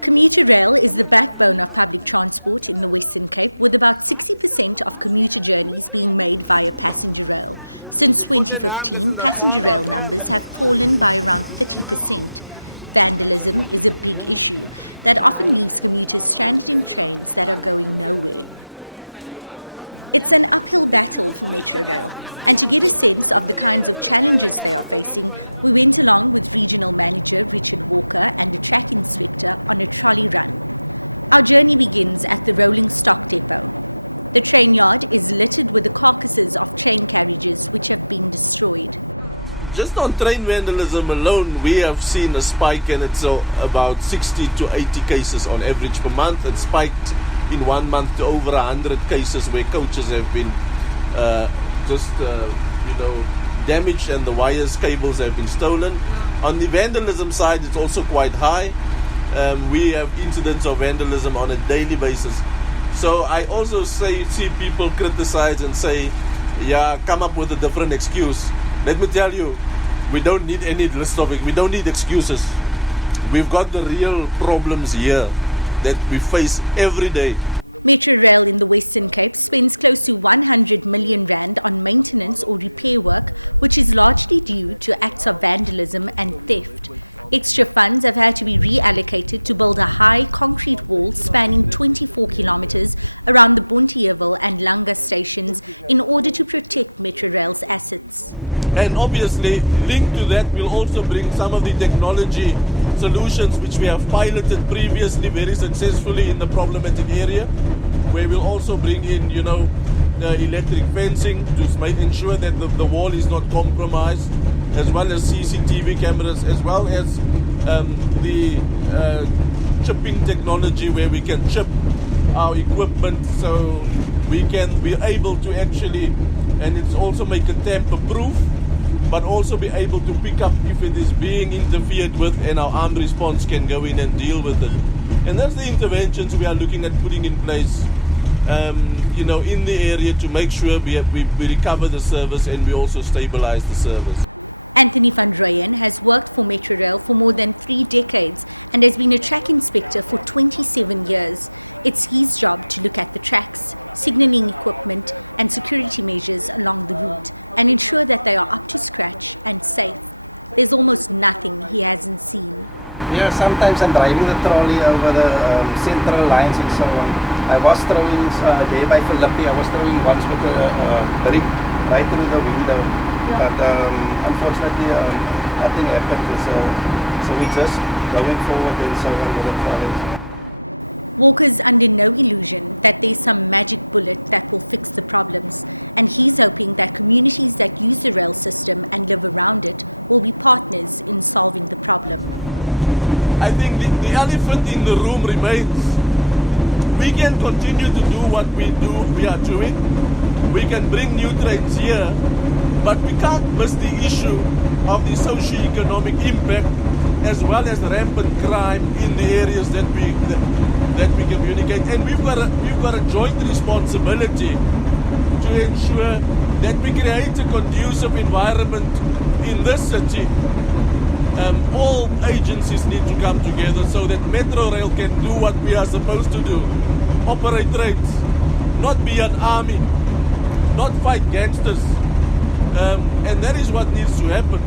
Commuter rail is the backbone of public transport in the Western Cape, with about 60% of commuter journeys being made via passenger rail. Since 2015, passenger rail numbers have fallen by around 30%. Vandalism is a big issue that often leaves commuters stranded in trains that are going nowhere. It's an uphill battle for Metrorail, and to get a sense of the kinds of challenges they are facing, we went along with Regional Manager Richard Walker and a track inspector on a trolley run. Our journey begins at the rolling stock depot. The train yard is littered with the carcasses of train carriages which have been destroyed. Just on train vandalism alone, we have seen a spike, and it's about 60 to 80 cases on average per month. It spiked in 1 month to over 100 cases where coaches have been damaged and the wires, cables have been stolen. On the vandalism side, it's also quite high. We have incidents of vandalism on a daily basis. So I also see people criticize and say, yeah, come up with a different excuse. Let me tell you, we don't need any list of it. We don't need excuses. We've got the real problems here that we face every day. Metrorail in the Western Cape spends close to 100 million rand on maintenance or repair work, which is largely due to acts of vandalism and theft. Extra funds have had to be reallocated to build a high concrete wall spanning 24 kilometers around the Bonteheuwel and Langa stations in order to protect Metrorail's assets. And obviously, linked to that, we'll also bring some of the technology solutions which we have piloted previously very successfully in the problematic area, where we'll also bring in, the electric fencing to ensure that the wall is not compromised, as well as CCTV cameras, as well as the chipping technology where we can chip our equipment so we can be able to actually, and it's also make it tamper-proof, but also be able to pick up if it is being interfered with, and our armed response can go in and deal with it. And that's the interventions we are looking at putting in place, in the area to make sure we recover the service and we also stabilize the service. Anthony van Rooyen has worked for Metrorail for more than 3 decades and has been a track inspector for 27 years. It's his job to look at the tracks, signalling equipment and security measures along the route and ensure that they are up to scratch and safe. There's almost nothing he hasn't seen. Yeah, sometimes I'm driving the trolley over the central lines and so on. I was throwing there by Philippi, I was throwing once with a brick right through the window. But unfortunately, nothing happened. So we're just going forward and so on with the trolleys. Walker's under no illusion that there's some magic bullet that will fix the problems, and he's hoping that communities that use the rail system and live around it will be partners in solving the problem. I think the elephant in the room remains. We can continue to do what we are doing. We can bring new trains here, but we can't miss the issue of the socio-economic impact as well as rampant crime in the areas that we communicate. And we've got a joint responsibility to ensure that we create a conducive environment in this city. All agencies need to come together so that Metrorail can do what we are supposed to do. Operate trains, not be an army, not fight gangsters. And that is what needs to happen.